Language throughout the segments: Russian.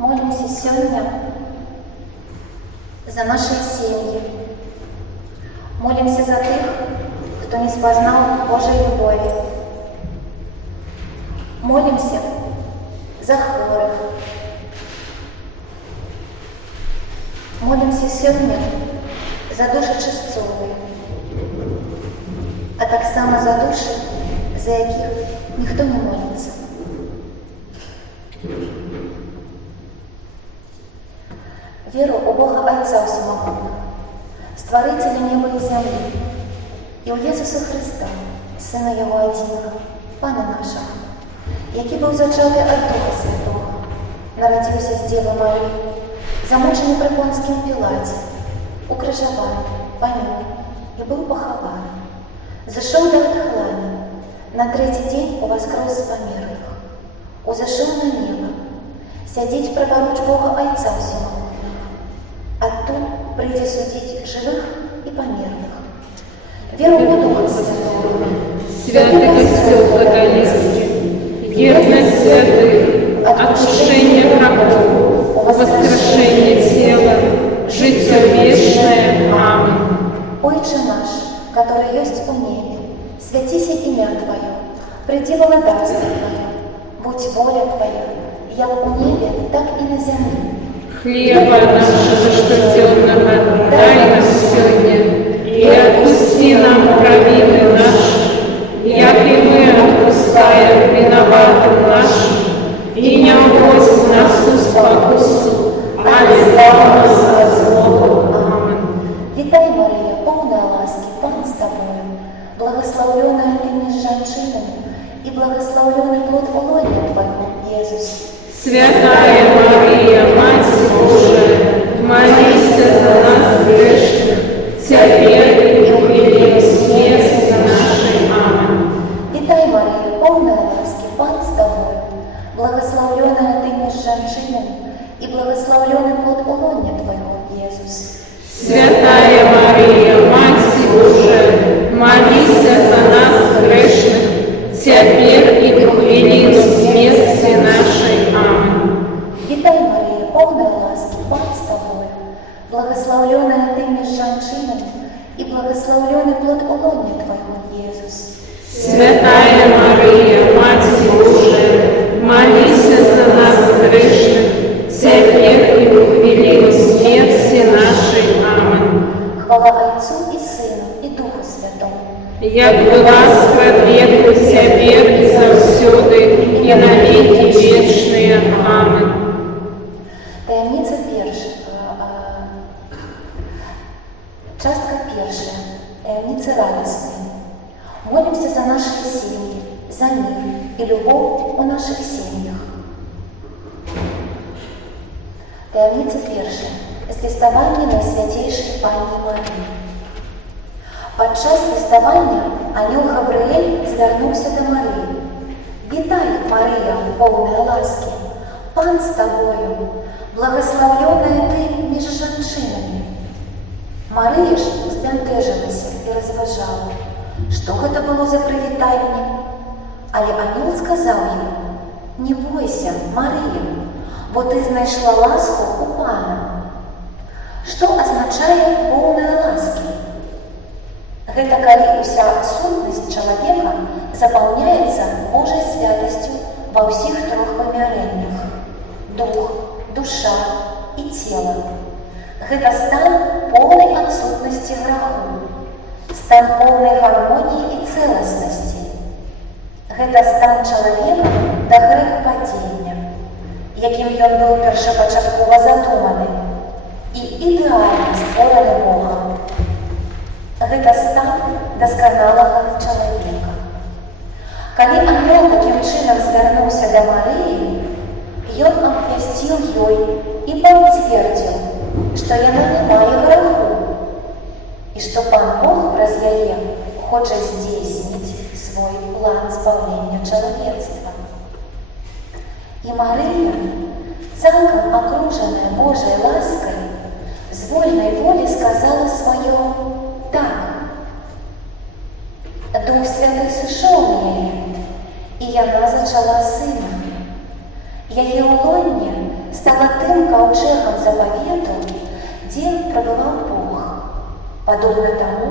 Молимся сегодня за наши семьи. Молимся за тех, кто не спознал Божьей любови. Молимся за хворых. Молимся сегодня за душі чистцові, а так само за душі, за яких ніхто не молиться. Веру у Бога Отца Всемогутнього, Створителя неба и земли, и у Ісуса Христа, Сина Його Одиного, Пана нашого, який був зачатий від Духа Святого, народився з Діви Марії, замучений при Понтськім Пілаті, укрижований, помилований и был похован, зашел до отхлани, На третий день увоскрес з померлых, узошел на небо, сядеть праворуч Бога Отца Всемогутнего. Оттуда прийти судить живых и померлых. Веру в Духа Святого, святых и все благолепие, верность святых, отпущение грехов, воскрешение тела, житие вечное. Аминь. Отче наш, который есть у небе, святися имя Твое, приди владарство Твое, будь воля Твоя, як у небе, так и на земле. Хлеба нашего ежедневного дай нам сегодня, и отпусти нам провины наши, як и мы отпускаем виноватым нашим, и не вводь нас в спокусу, а избавь нас от злого. Аминь. Вітай, Марія, полная ласки, Пан с Тобою, благословленная Ты между женщинами, и благословленный плод лона Твоего, Иисус. Святая Мария, Мать Божия, молись за нас грешных, теперь и в время смерти нашей. Аминь. Вітай, Марія, полная ласки, Пан с Тобою, благословленная Ты между женщинами, и благословленный плод лона Твоего, Иисус. Святая Мария, Мать Божия, молись за нас грешных, теперь и в время смерти нашей. Аминь. Вітай, Марія, полная ласки, Пан с Тобою, благословленная Ты между женщинами, и благословленный плод лона Твоего, Иисус. Святая Мария, Мать Божия, молись за нас грешных, теперь и в время смерти нашей. Аминь. Хвала Отцу и Сыну и Духу Святому. Як была справедливо теперь и завсюди, и на веки вечные. Аминь. Таємниця перша, частка перша, таємниця радостная. Молимся за наши семьи, за мир и любовь у наших семьях. Таємниця перша, звістування Найсвятейшої Пані Марії. Падчас звістування ангел Габриэль звернувся до Марії. «Вітай, Марія, повна ласки, Пан з тобою, благословленная ты между женщинами». Мария ж збентежилася і розважала, що гэта было за привітання. Але ангел сказав їй: «Не бойся, Марія, бо ти знайшла ласку у Пана». Что означает полная ласки? Гэта калі уся сутнасць чалавека запаўняецца Божай святасцю ва ўсіх трох вымярэннях: дух, душа і цела. Гэта стан полной адсутнасці граху, стан полной гармоніі і цэласнасці. Гэта стан чалавека да грэхападзення, якім ён быў першапачаткова задуманы і ідэальна створаны Богам. Гэта стан дасканалага чалавека. Калі ангел такім чынам звярнуўся да Марыі, ён абвясціў ёй і пацвердзіў, што яна не мае граху, і што Пан Бог праз яе хоча здзейсніць свой план збаўлення чалавецтва. І Марыя, цалкам акружаная Божай ласкай, з вольнай волі сказала сваё «так». Дух Святы сышоў на яе, і яна зачала сына. Яе ўлонне стала тым каўчэгам запавету, дзе прабываў Бог, падобна таму,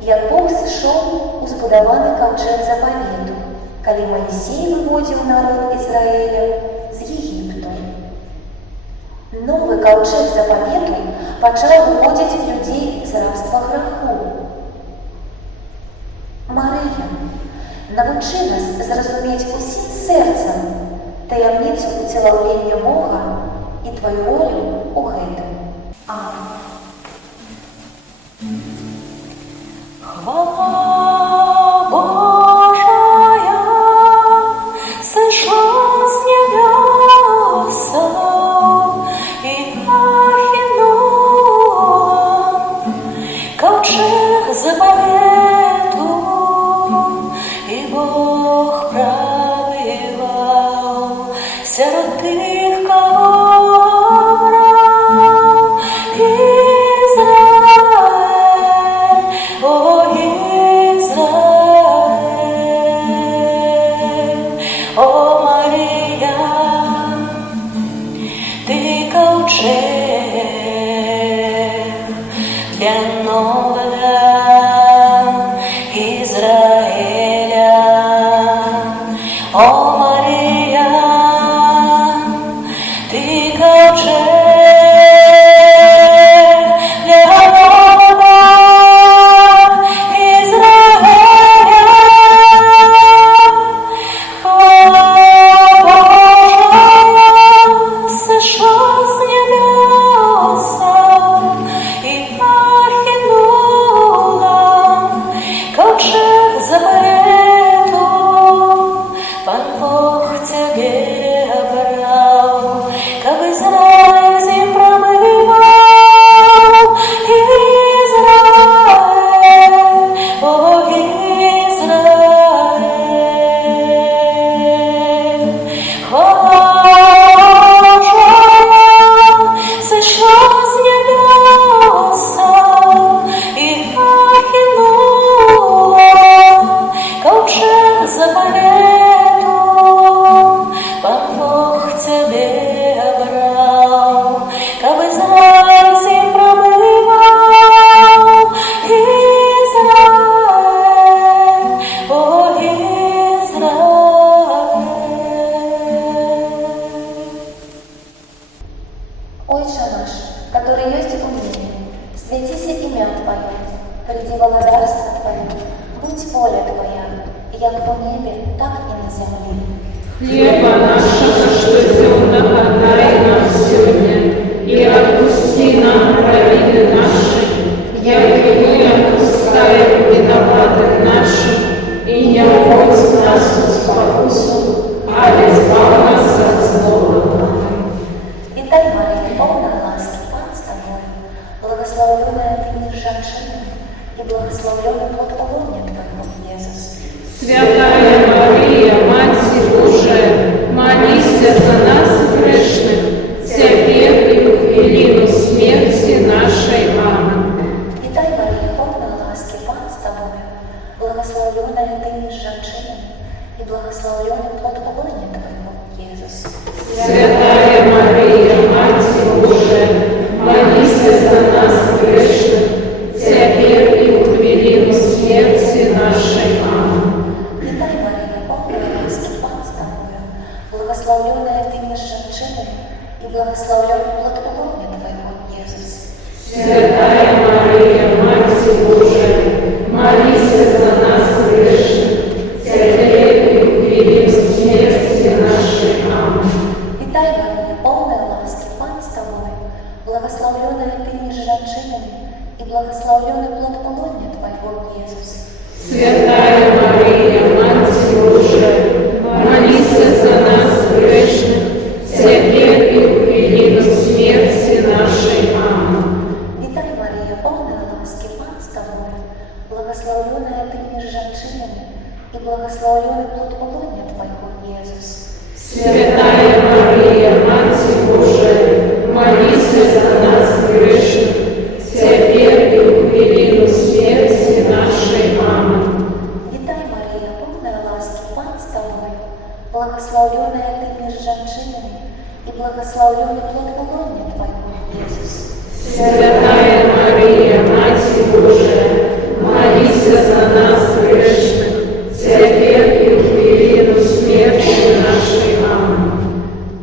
як Бог сышоў у збудаваны каўчэг запавету, калі Маісей выводзіў народ Ізраіля з Егіпту. Новы каўчэг запавету пачаў выводзіць людзей з рабства граху. Марыя, навучы нас зразумець усім сэрцам таямніцу уцелаўлення Бога і Тваю волю ў гэтым. Амінь. Хвала Божая сошла с небеса и ахинула ковчег заповету, и Бог Израиля. О Мария, ты ковчег для народа Израиля. Хвала Божия сошла с небеса и пахнула ковчег завету. Пан Бог тебе обрал, как Израиль зим промывал. Израиль, о Израиль, хвала Божия сошла с небеса и пахнула ковчег завету. Пан Бог тебе обрал, как Израиль зим промывал. Израиль, о Израиль. Отче наш, который есть в небе, светися имя Твое, приди володарство Твое, будь воля Твоя, як по небе, так и на земле. Хлеба нашего, что земного, дай нам сегодня, и отпусти нам провины наши, яко мы отпускаем виноватым нашим, и не вводь нас в искушение, а избав нас от злого. Вітай, Марія, повна ласки, Пан з тобою, благословенная ты меж женщинами, и благословенный плод лона Твоего, Иисус. Святая Мария, Матерь Божия, молись за нас грешных, теперь и в хвилину смерти нашей. Аминь. Вітай, Марія, повна ласки, Пан з тобою, благословенная ты меж женщинами, и благословенный плод лона Твоего, Иисус. Святая Мария, Матерь Божия, молись за нас грешных, теперь и в хвилину смерти нашей. Аминь. Вітай, Марія, повна ласки, Пан з тобою, благословенная ты меж женщинами, и благословенный плод лона Твоего, Иисус. Святая Мария, Матерь Божия, молись за нас грешных, теперь и в хвилину смерти нашей. Аминь. Вітай, Марія, повна ласки, Пан з тобою, благословенная ты меж женщинами, и благословенный плод лона Твоего, Иисус. Святая Мария, Матерь Божия, молись за нас грешных, теперь и в хвилину смерти нашей. Аминь. Вітай, Марія, повна ласки, Пан з тобою, благословенная ты меж женщинами, и благословенный плод лона Твоего, Иисус. Святая Мария, Матерь Божия, молись за нас грешных, теперь и в хвилину смерти нашей. Аминь. Вітай, Марія, повна ласки, Пан з тобою, благословенная ты меж женщинами, и благословенный плод лона Твоего, Иисус. Святая Мария, Матерь Божия, молись за нас грешных, теперь и в хвилину смерти нашей. Аминь.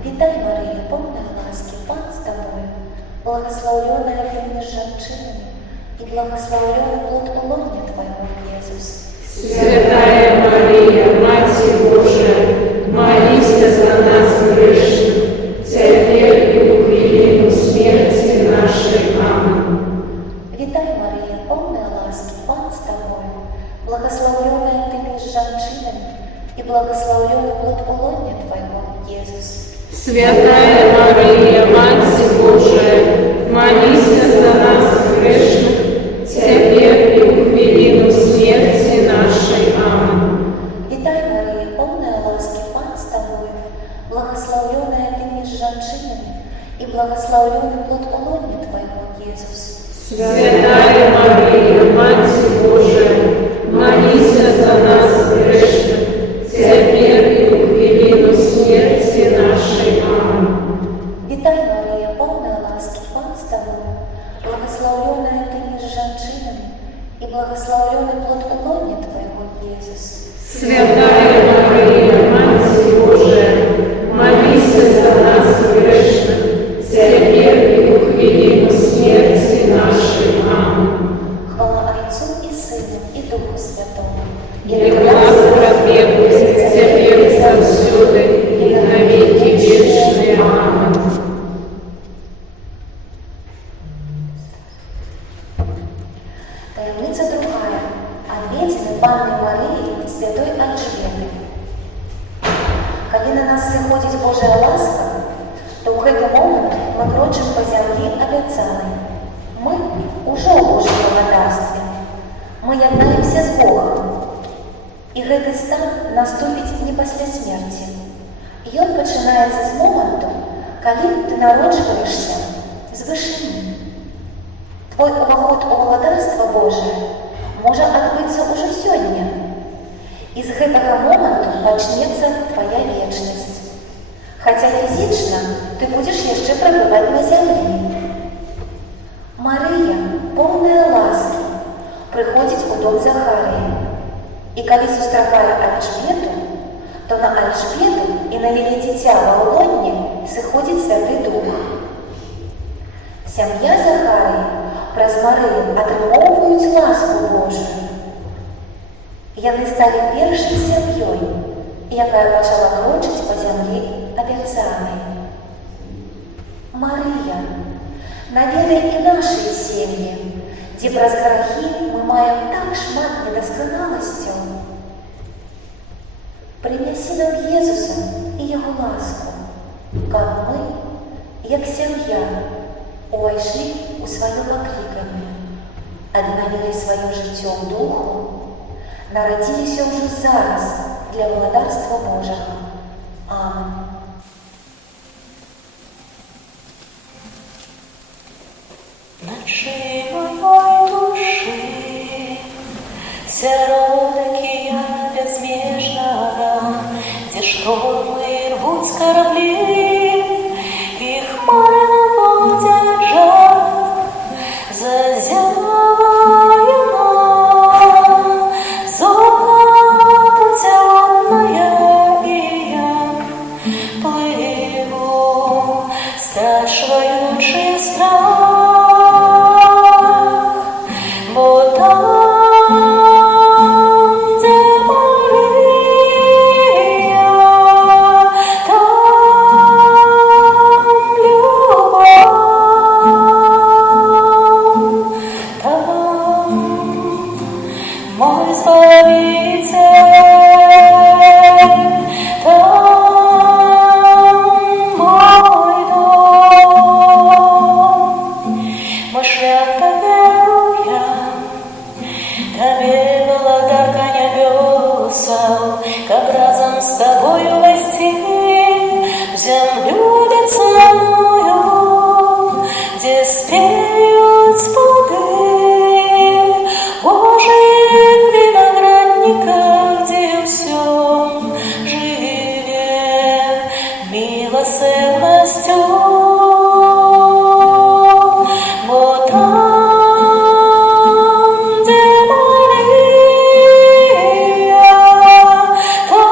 Вітай, Марія, повна ласки, Пан з тобою, благословенная ты меж женщинами, и благословенный плод лона Твоего, Иисус. Святая Мария, Матерь Божия, молись за нас грешных, теперь и в хвилину смерти нашей. Аминь. Вітай, Марія, повна ласки, Пан з тобою, благословенная ты меж женщинами, и благословенный плод лона Твоего, Иисус. Святая Мария, Матерь Божия, молись за нас грешных, теперь и в хвилину смерти нашей. Аминь. Вітай, Марія, повна ласки, Пан з тобою, благословенная ты меж женщинами, и благословенный плод лона Твоего, Иисус. Святая Мария, Матерь Божия, молись за нас грешных, теперь и в хвилину смерти нашей. Аминь. Вітай, Марія, повна ласки, Пан з тобою, благословенная ты меж женщинами, и благословенный плод лона Твоего, Иисус. Иисус. Святая Мария, Мать Божия, молись за нас грешных, теперь и в хвилину смерти нашей. Аминь. Хвала Отцу и Сыну и Духу Святому. И глаз пробегнет, теперь отсюда, и на веки вечные. Аминь. Таємниця другая. Ответили Панны Марии и святой Альжбеты. Когда на нас сыходит Божия ласка, то в этот момент мы крочим по земле обетованной. Мы уже у Божьем благодарстве. Мы яднаемся с Богом. И этот стан наступить не после смерти. И он починается с моменту, когда ты народжуешься з вишини. Твой уваход у владарство Божие може адбыцца уже сёння. І з гэтага моменту пачнецца твоя вечнасць. Хаця фізічна ты будзеш яшчэ прабываць на зямлі. Марыя, поўная ласки, прыходзіць у дом Захарыя. І калі сустракае Альжбету, то на Альжбету і на яе дзіця ва ўлонне сыходзіць Святы Дух. Сям'я Захарыя праз Марыю атрымоўваюць ласку Божую. Яны сталі першай сям'ёй, якая пачала крочыць па зямлі абяцанай. Марыя, наведай і нашыя сем'і, дзе праз грахі мы маем так шмат недасканаласцяў. Приняси нам Езуса і Його ласку, как мы, як сям'я, увайшли у свое покликание, обновили свое життя в Духу, народилися уже зараз для владарства Божого. Аминь. Ночи моей души, сярод океана безмежного, где штормы рвут с кораблей, и хмары наводят жар, заземлена зона путеводная, и я плыву, страшаючи страх. Мой Избавитель, там мой дом, мой шлях веру я, тебе благодарка небесов, как разом с тобою войти в землю бесценную, где спеют плоды Божьих виноградниках, где все живет милосердностью. Вот там, где Мария, там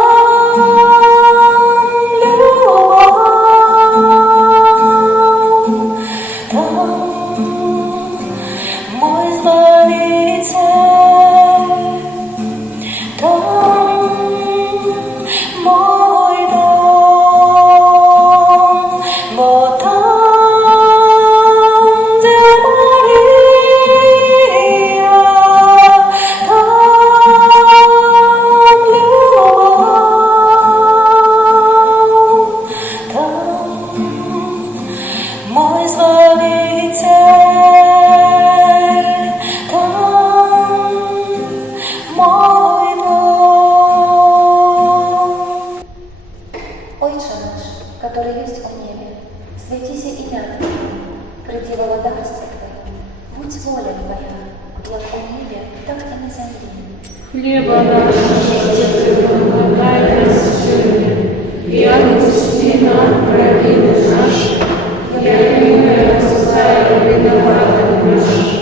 любовь, там мой Избавитель, там мой дом, вот там, где Мария, там любовь, там мой Избавитель, там мой дом. Отче наш, который есть в небе, святися имя Твое, приди во владарство Твое, будь воля Твоя, як у небе, так и на земле. Хлеба нашего насущного дай нам сегодня, и отпусти нам провины наши, яко и мы отпускаем виноватым нашим,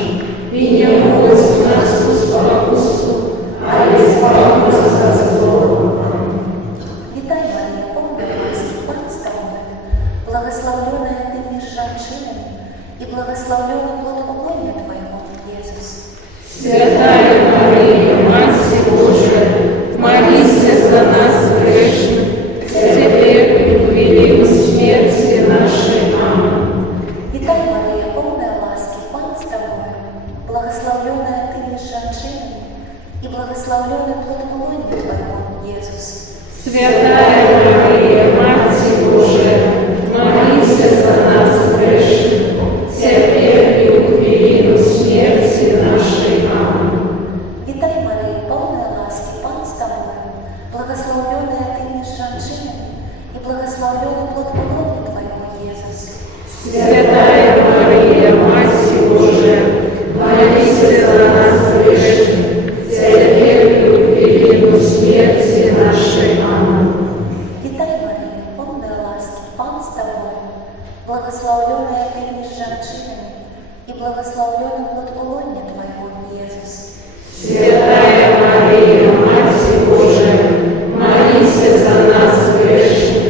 и не вводь нас в искусство, а избавь нас Святая Мария, Мать Божия, молись за нас грешных, теперь и в годину смерти нашей. Аминь. Вітай, Марія, повна ласки, Пан з тобою, благословленная ты меж женщинами, и благословлен плод лона Твоего, Иисус. Святая Мария, Мать Божия, молись за нас грешных, теперь и в годину смерти нашей. Аминь. Вітай, Марія, повна ласки, Пан з тобою, благословленная ты меж женщинами, и благословлен плод лона Твоего, Иисус. Святая Мария, Мать Божия, молись за нас грешных,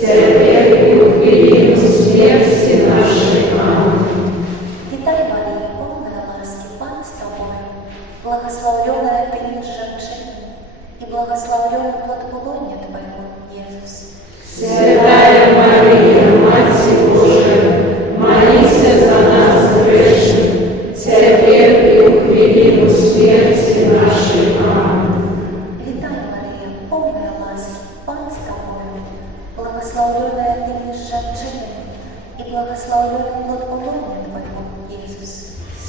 теперь и в годину смерти нашей. Аминь. Вітай, Марія, повна ласки, Пан з тобою, благословленная ты меж женщинами, и благословлен плод лона Твоего, Иисус. Святая Мария, Мать Божия, молись за нас грешных, теперь и в годину смерти нашей. Аминь. Вітай, Марія, повна ласки, Пан з тобою, благословленная ты меж женщинами, и благословлен плод лона Твоего, Иисус.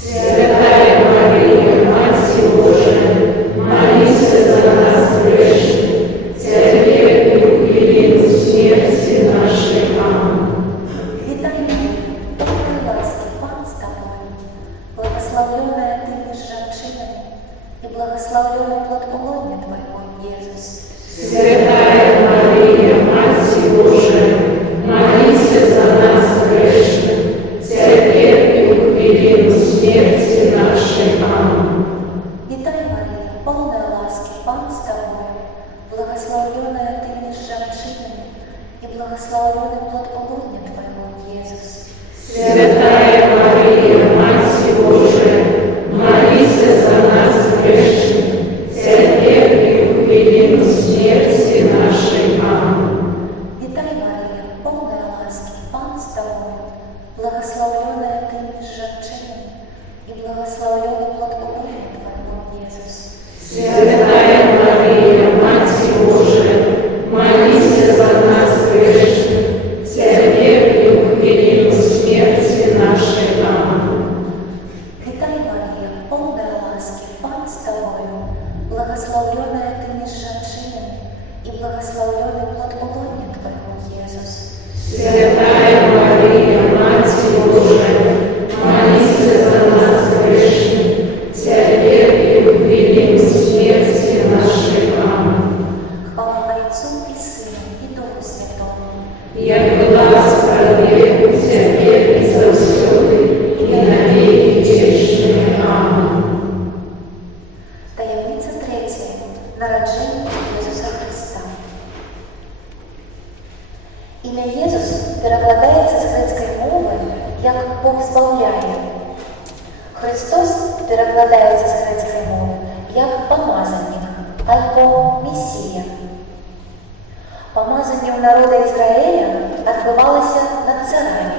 Святая Мария, Мать Божия, молись за нас грешных, теперь и в годину смерти нашей. Аминь. Вітай, Марія, повна ласки, Пан з тобою, благословленная ты меж женщинами, и благословлен плод лона Твоего, Иисус. Святая Мария, Мать Божия, молись за нас грешных, теперь и в годину смерти нашей. Аминь. Вітай, Марія, повна ласки, Пан з тобою, благословленная ты меж женщинами, и благословлен плод лона Твоего, Иисус. Святая Мария, Мать Божия, молись за нас грешных, теперь и в годину смерти нашей. Аминь. Вітай, Марія, повна ласки, Пан з тобою, благословленная ты меж женщинами, и благословлен плод лона Твоего, Иисус. Святая Мария, Мать Божия, молись за нас грешных, теперь и в годину смерти нашей. Аминь. Вітай, Марія, повна ласки, Пан з тобою, благословленная ты меж женщинами, и благословлен плод лона Твоего, Иисус. Святая Мария, Мать Божия, молись за нас грешных, теперь и в годину смерти нашей. Аминь. Хвала Отцу и Сыну и Духу Святому. Я была справедлива, теперь и завсёды, и на веки вечные. Аминь. Таємниця третя. Народження Ісуса Христа. Ім'я Єсус перекладається з грецької мови як Бог збавляє. Христос перекладається з грецької мови як помазанник або Месія. Помазання у народу Ізраїля відбувалося над царями,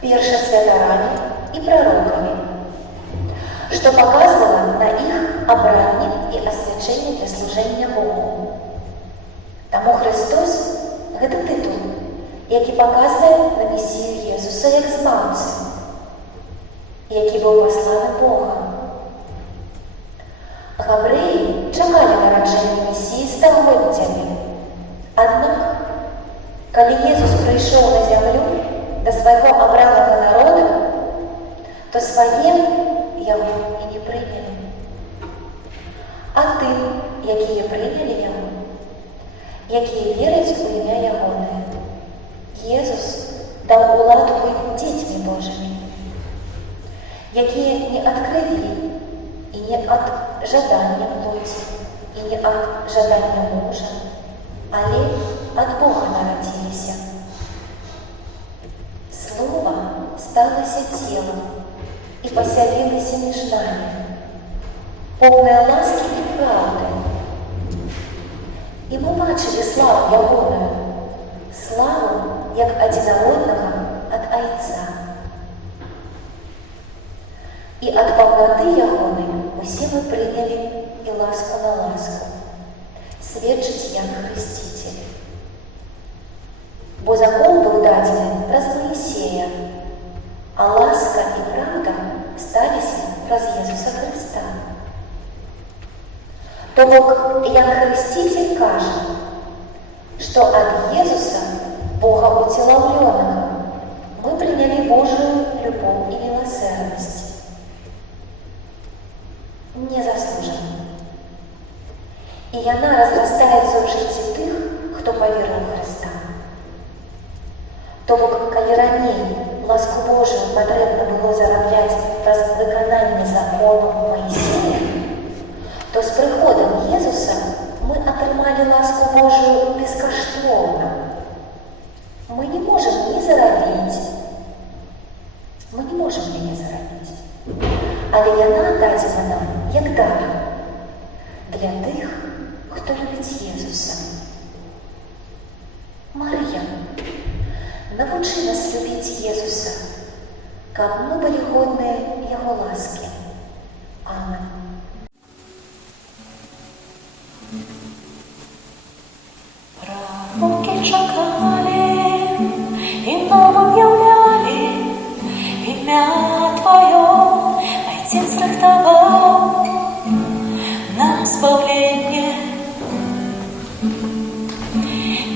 першосвяторами і пророками, что показывало на их обрание и освячение для служения Богу. Тому Христос – это титул, який показує на Месію Єсуса як збавцю, який був посланий Бога. Гавреї чекали народження Месії століттями. Однак, коли Єсус прийшов на землю до свого обраного народу, то своє його і не прийняли. А тим, які прийняли його, які вірять у ім'я Ягоне, Єсус дав владу бути дітьми Божими, які не від крові і не від жадання плоті, і не від жадання мужа, але від Бога народилися. Слово сталося тілом и поселилось между нами, полное ласки и правды. И мы бачили славу Ягоную, славу, як одинородного от Отца. И от полноты Ягоной усе мы приняли и ласку на ласку. свідчить як Хреститель. Бо закон був даден праз Моїсея, а ласка і правда сталися праз Єсуса Христа. То бок, як Хреститель каже, что от Иисуса, Бога утиловленного, мы приняли Божию любовь и милосердность. Незаслуженно. И она разрастается в житті тих, хто повірив в Христа. То бок, коли ранее ласку Божию потрібно було заробляти праз виконання закону Моїсея, то з приходом Єсуса мы отримали ласку Божию безкоштовно. Мы не можем не заробить. Мы не можем не заробить. Але вона дадена нам як дар для тих, хто любить Єсуса. Марія, научи нас любить Єсуса, как мы были годны Его ласки. Амен. Пророки чекали и нам объявляли имя Твое, Отец рихтовал нам избавление.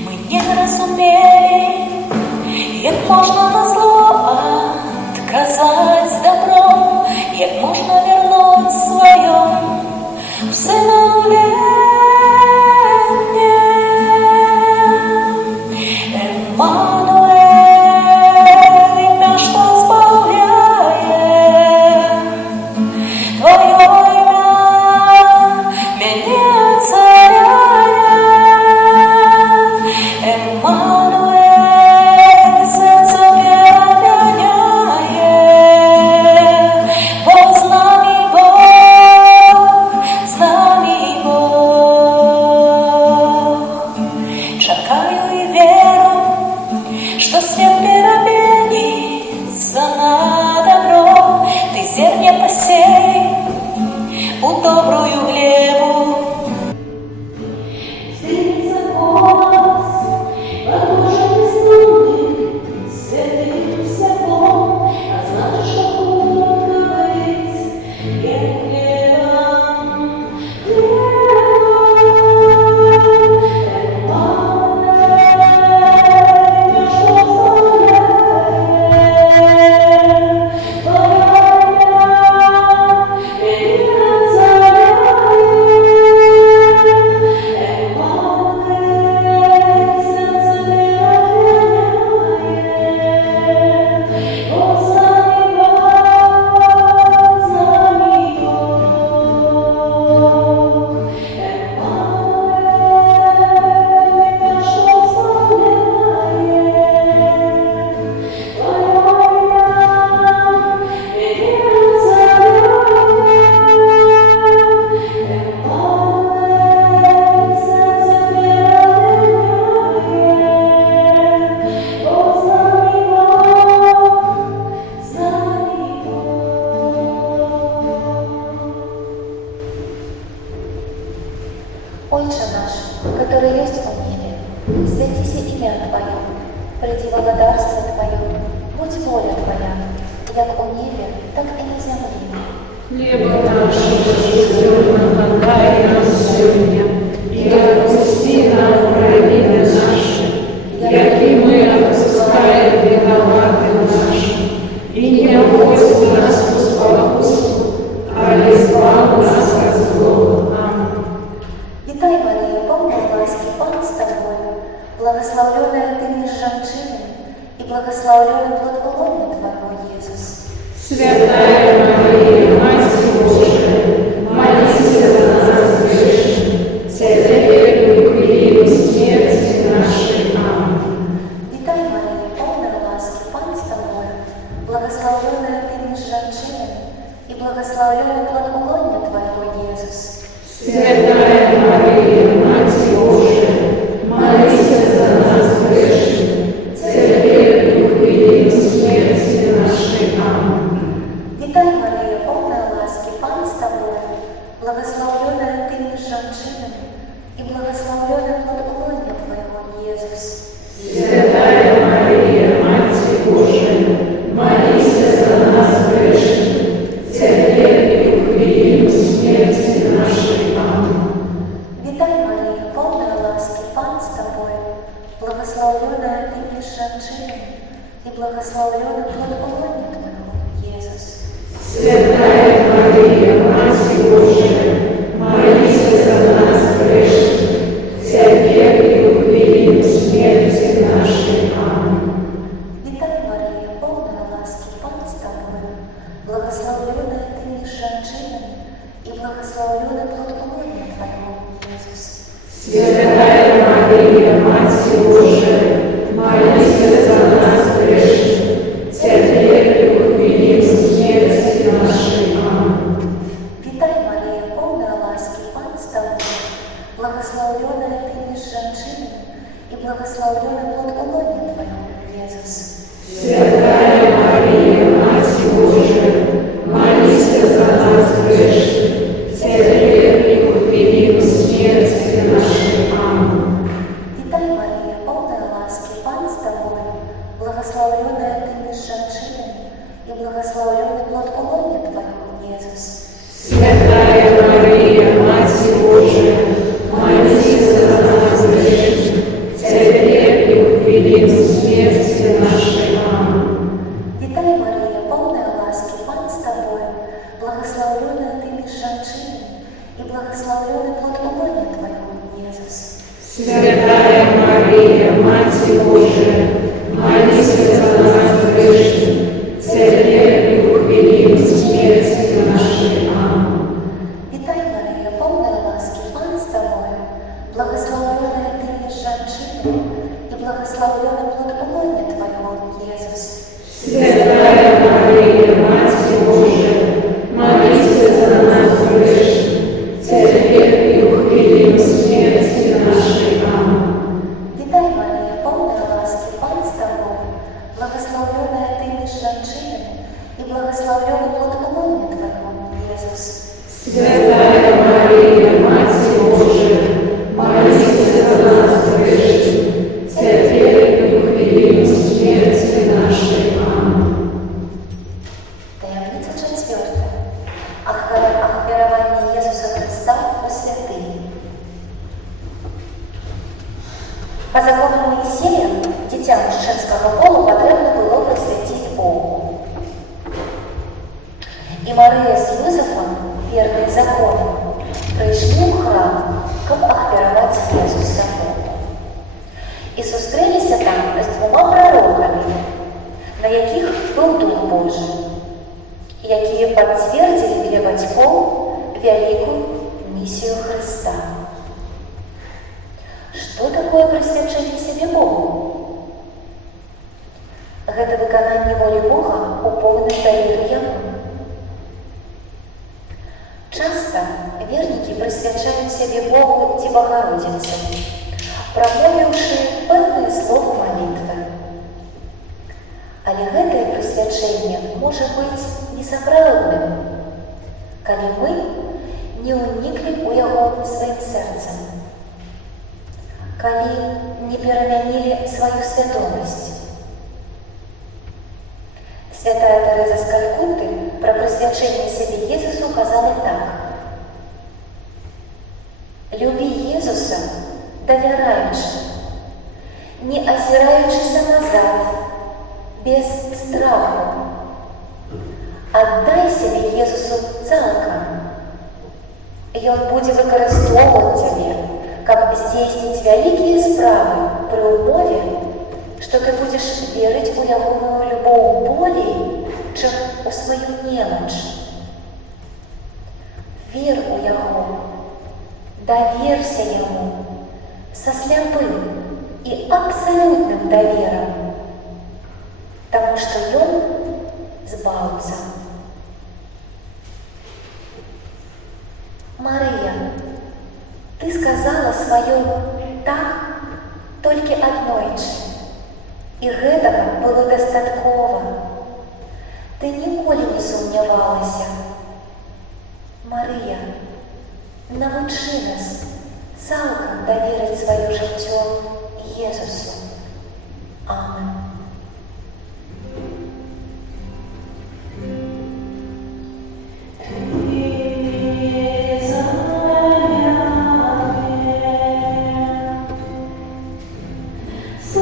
Мы не разумели, як можна на зло отказать добром, як можна вернуть свое усыновление. Отче наш, который есть в небе, святися имя Твое, приди во владарство Твое, будь воля Твоя, як у небе, так и на земле. Хлеба нашего ежедневного дай нам сегодня, и отпусти нам провины наши, як и мы отпускаем виноватым нашим. И не вводь нас в искушение, а избавь нас от злого. Аминь. Вітай, Марія, повна ласки, Пан з тобою, благословленная ты меж женщинами, и благословлен плод лона Твоего, Иисус. Святая Мария, Мать Божия, молись за нас грешных, теперь и в время смерти нашей. Аминь. Вітай, Марія, повна ласки, Пан з тобою, благословленная ты меж женщинами, и благословлен плод лона Твоего, Иисус. Святая Мария, Мать Божия, молись за нас грешных, теперь и в время смерти нашей. Аминь. Вітай, благословленная ты меж женщин, и благословлен плод лона Твоего, Иисус. Святая Мария, Мать Божия, молись за нас грешных, теперь и в годину смерти нашей. Аминь. Витай, Мария, полная ласки, Пан с тобою, благословленная ты меж женщинами, и благословлен плод лона Твоего, Иисус. Святая Мария, Мать Божия, молись за нас грешных, теперь и в годину смерти нашей. Аминь. Витай, Мария, полная ласки, Пан с тобой, благословленная ты меж женщинами, и благословлен плод лона Твоего, Иисус. Святая Мария, Мать Божия, молись за нас грешных, теперь и в годину смерти нашей. Аминь. Витай, Мария, полная ласки, Пан с тобой, благословленная ты меж женщинами, и благословлен плод лона Твоего, Иисус. Святая Мария, Мать Божия, молись за нас грешных, теперь и в годину смерти нашей. Аминь. Витай, Мария, полная ласки, Пан с тобой, благословленная ты меж женщинами, и благословлен плод лона Твоего, Иисус. Святая Мария, Мать Божия, молись за нас грешных, теперь и в годину смерти нашей. Аминь. Витай, Мария, полная ласки, Пан с тобой, благословленная ты меж женщинами, и благословлен плод лона Твоего, Иисус. Святая Мария, Мать Божия, молись за нас грешных, теперь и в годину смерти нашей. Аминь. Витай, Мария, полная ласки, Пан с тобой, благословленная ты меж женщинами, и благословлен плод лона Твоего, Иисус. Святая Мария, Мать Божия, молись за нас грешных, теперь и в годину смерти нашей. Аминь. Таємниця 4. Ахвярування Єсуса Христа у святині. По закону Моїсея, дитя мужчинського полу потрібно було присвятити Богу. І Марія з Йозефом, вірні закону, прийшли в храм, щоб ахвярувати Єсуса Богу. І зустрілися там з двома пророками, на яких був Дух Божий, які підтвердили для батьків велику миссию Христа. Что такое присвячение себе Богу? Это виконання волі Бога у повному довір'ї Йому. Часто вірники присвячають себе Богу ті Богородиці, промовивши певний слов молитви. Але гэтае присвячение может быть несапраўдным, калі мы не ўніклі ў яго сваім сэрцам, калі не перамянілі сваю свядомасць. Святая Тереза з Калькутты про присвячение себе Езусу казала так: «Люби Езуса, давяраючи, не озираючися назад, без страху. Отдай себе Езусу цалкам, и Он будет выкарыстоўваць цябе, как здзейсніць вялікія справы при умове, что ты будешь верить у Ягоную любовь болей, чем у свою немочь. Вер у Яго, доверься Ему со сляпым и абсолютным довером, потому что Он збавится. Мария, ты сказала свое «так» только аднойчы, и гэтага было дастаткова. Ты ніколі не сумнявалася. Мария, навучы нас цалкам даверыць сваё жыццё Езусу. Амин. So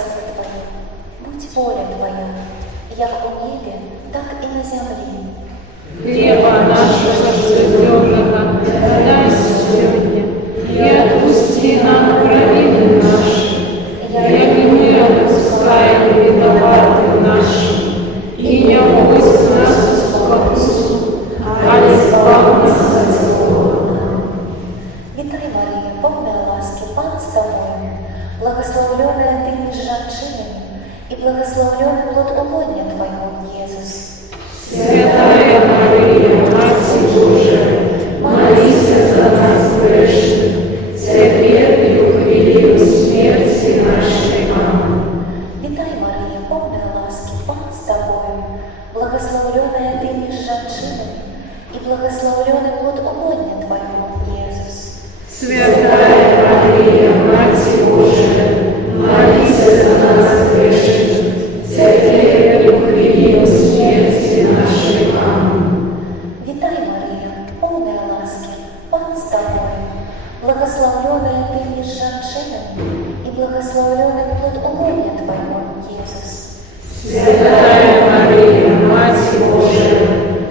царство Твое, будь воля Твоя, як у небе, так и на земле. Хлеба нашего ежедневного дай сегодня, и отпусти нам провины наши, як и мы отпускаем виноватым нашим, и не вводь нас в искушение, а избавь нас от злого. Вітай, Марія, повна ласки, Пан з тобою, благословленная ты меж женщинами, и благословленный плод улонья Твоего, Иисус. Святая Мария, Мать Божия, молись за нас грешных, теперь и в хвилину смерти нашей. Аминь. Вітай, Марія, повна ласки, Пан з тобою, благословленная ты меж женщинами, и благословленный плод улонья Твоего, Иисус. Святая Мария, Мать Божия, молись за нас грешных, теперь и в хвилину смерти нашей. Аминь. Вітай, Марія, повна ласки, Пан з тобою, благословленная ты меж женщинами, и благословленный плод улонья Твоего, Иисус. Святая Мария, Мать Божия,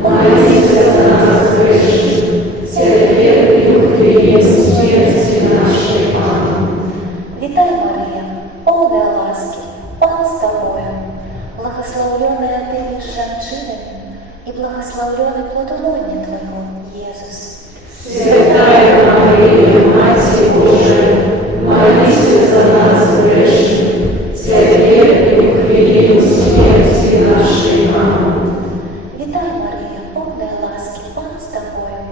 молись за нас грешных, теперь и в хвилину смерти нашей. Аминь. Вітай, Марія, повна ласки, Пан з тобою, благословленная ты меж женщинами, и благословленный плод улонья Твоего, Иисус. Святая Мария, Мать Божия, молись за нас грешных, теперь и в хвилину смерти нашей. Аминь. Вітай, Марія, повна ласки, Пан з тобою,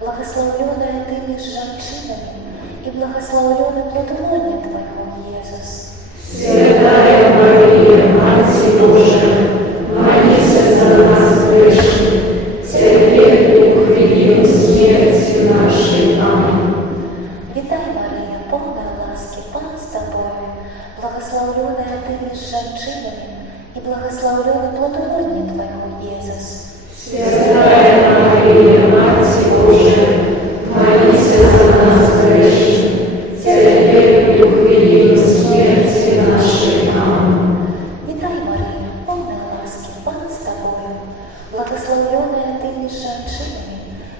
благословленная ты меж женщинами, и благословленный плод улонья Твоего, Иисус. Святая Мария, Мать Божия, молись за нас грешных, теперь и в хвилину смерти нашей. Аминь. Вітай, Марія, повна ласки, Пан з тобою, благословленная ты меж женщинами, и благословленный плод улонья Твоего, Иисус. Святая Мария, Мать Божия, молись за нас грешных, теперь и в хвилину смерти нашей. Аминь. Вітай, Марія, повна ласки, Пан з тобою, благословленная ты меж женщинами,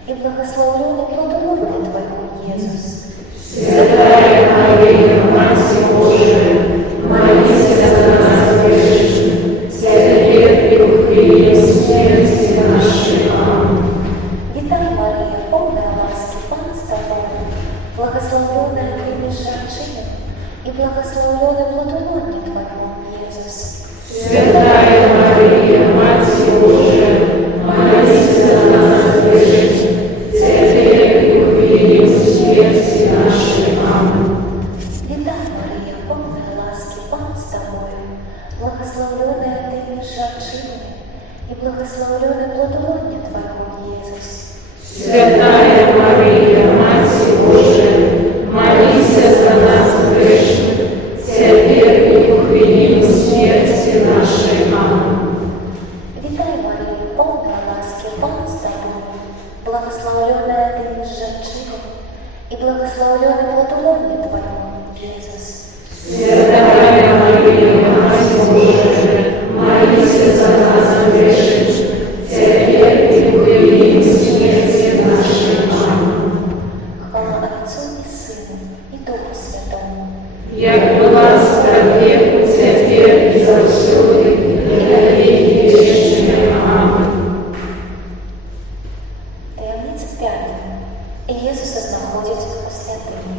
и благословленный плод улонья Твоего, Иисус. Святая Мария, Мать Божия, молись за нас грешных, теперь и в хвилину смерти нашей. Аминь. Вітай, Марія, повна ласки, Пан з тобою, благословленная ты меж женщинами, и благословленный плод улонья Твоего, Иисус. Святая Мария, Мать Божия, молись за нас грешных, теперь и в хвилину смерти нашей. Аминь. Вітай, Марія, повна ласки, Пан з тобою, благословленная ты меж женщинами, и благословленный плод улонья Твоего, Иисус. Святая Мария, Мать Божия, молись за нас грешных, теперь и в хвилину смерти нашей. Аминь. Вітай, Марія, повна ласки, Пан з тобою, благословленная ты меж женщинами, и благословленный плод улонья Твоего, Иисус. Святая Мария, Мать Божия, молись за нас грешных, теперь и в хвилину смерти нашей. Аминь. Хвала Отцу и Сыну и Духу Святому. Як была с веку, теперь и завсюду, и на веки вечные. Аминь. Таємниця 5. Ісуса знаходять у святині.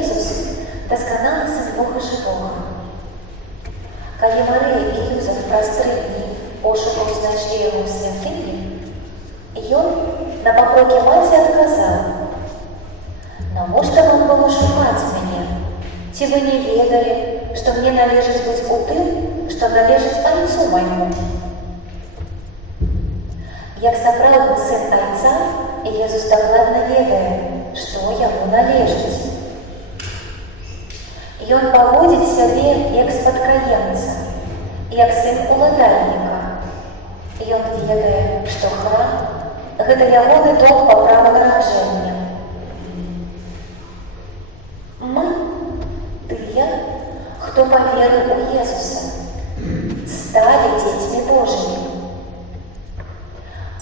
Ісус – досконалий Син Бога Живого. Коли Марія і Юзеф простригли пошуком знайшли його в святині, Ён на попроки матері отказав: «Навошта вам було шукати мене? Ці ви не ведали, що мені належить бути у тим, що належить Отцу моєму?» Як сапраўдны сын Отца, Ісус докладно ведае, што яму належыць. Ён паводзіць сябе як спадкаемца, як сын уладальніка. Ён ведае, што храм – гэта ягоны дом па праву нараджэння. Мы кто поверил у Иисуса, стали детьми Божьими.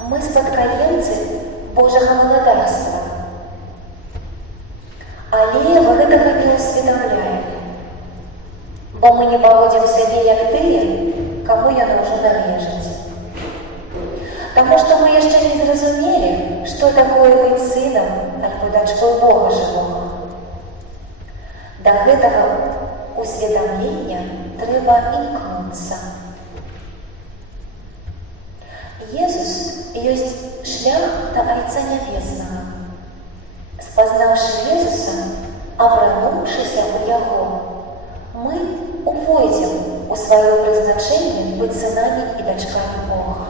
Мы спадкоємці Божого владарства, але ви гэтага не усведомляем, бо мы не поводим себе як тыя, кому яно ўжо належыць. Таму што мы яшчэ не зразумелі, што такое быць сынам альбо дачкой Бога жывога. Да гэтага усведамлення трэба імкнуцца. Езус ёсць шлях да Айца Нябеснага. Спазнаўшы Езуса, апрануўшыся ў Яго, мы увойдзем у сваё прызначэнне быць сынамі і дачкамі Бога.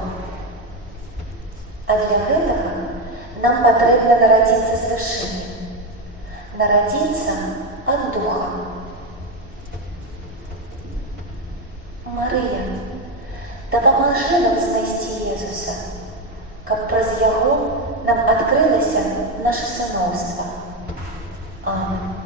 А для гэтага нам патрэбна нарадзіцца звышыні, нарадзіцца ад Духа. Марыя, дапамажы нам знайсці Езуса, каб праз Яго нам адкрылася наша сыноўства. Амен.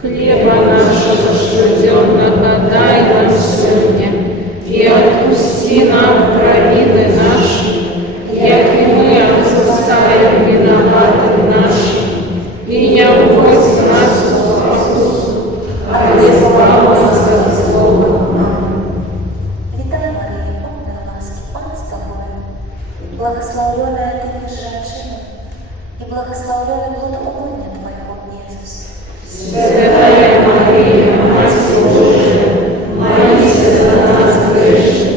Хлеба нашего щоденного дай нам сегодня, и отпусти нам провины наши, як и мы отпускаем виноватым нашим, и не вводь нас в искусство, а избавь нас от злого. Вітаю, Марія, повна ласки, Пан з тобою, благословенная ты меж женщинами, и благословенный плод лона Твоего, Иисус. Святая Мария, Мать Божия, молись за нас грешных,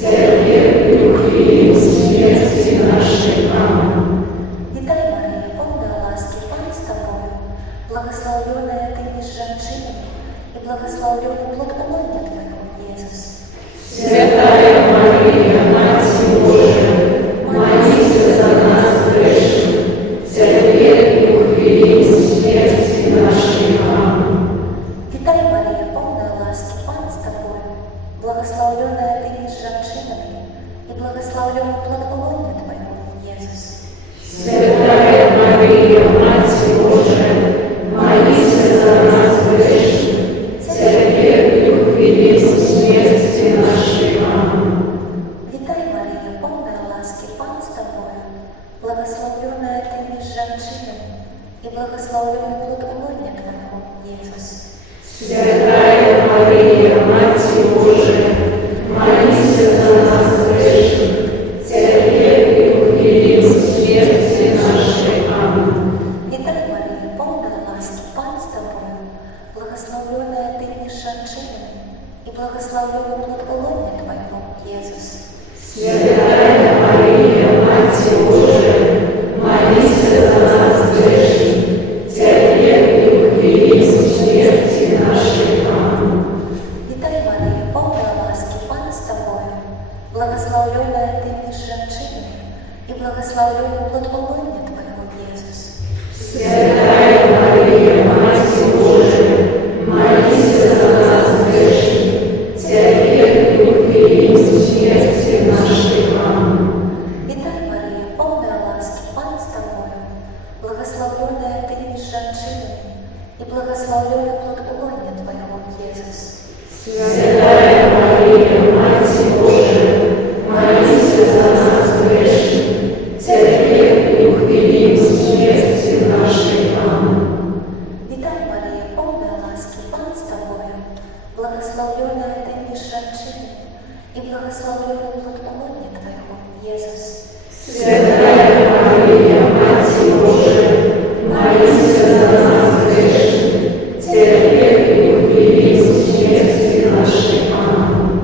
терпи любви и смерти нашей. Аминь. Вітаю, Марія, повна ласки, Пан з тобою, благословенная ты меж женщинами, и благословенный плод лона Твоего, Иисус. Святая Мария, Мать Божия, молись за нас грешных, терпи любви и смерти нашей. Аминь. Вітаю, Марія, повна ласки, Пан з тобою, благословенная ты меж женщинами, и благословенный плод лона Твоего, Иисус. Святая Мария, Мать Божия, молись за нас грешных, терпи любви и смерти нашей. Аминь. благословлен плод лона Твоего, Иисус. Святая Мария, Мать Божия, молись за нас грешных, теперь и в время смерти нашей. Аминь. Вітай, Марія, повна ласки, Пан з тобою, благословленная Ты між женщинами, и благословлен плод лона Твоего, Иисус. Святая Мария, Мать Божия, молись за нас грешных, теперь и в время смерти нашей. Аминь. Вітай, Марія, повна ласки, Пан з тобою, благословленная Ты між женщинами, и благословлен плод лона Твоего, Иисус. Святая Мария, Мать Божия, молись за нас грешных, теперь и в время смерти нашей. Аминь. Вітай, Марія, повна ласки, Пан з тобою, благословленная Ты між женщинами, и благословлен плод лона Твоего, Иисус. Святая Мария, Мать Божия, молись за нас грешных, теперь и в время смерти нашей. Аминь.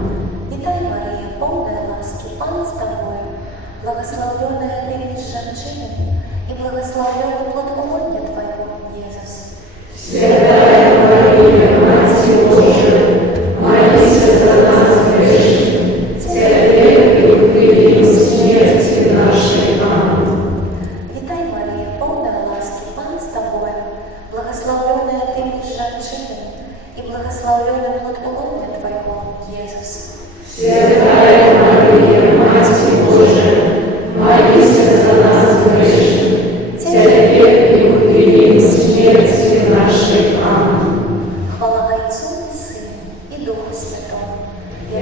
Вітай, Марія, повна ласки, Пан з тобою, благословленная Ты між женщинами, и благословлен плод лона Твоего, Иисус. Святая Мария, Мать Божия, молись за нас грешных, теперь и в время смерти нашей. Аминь. Вітай, Марія, повна ласки, Пан з тобою, благословленная Ты між женщинами, и благословлен плод лона Твоего, Иисус. Святая Мария, Мать Божия, молись за нас грешных, теперь и в время смерти нашей. Аминь. Хвала Отцу и Сыну и Духу Святому, И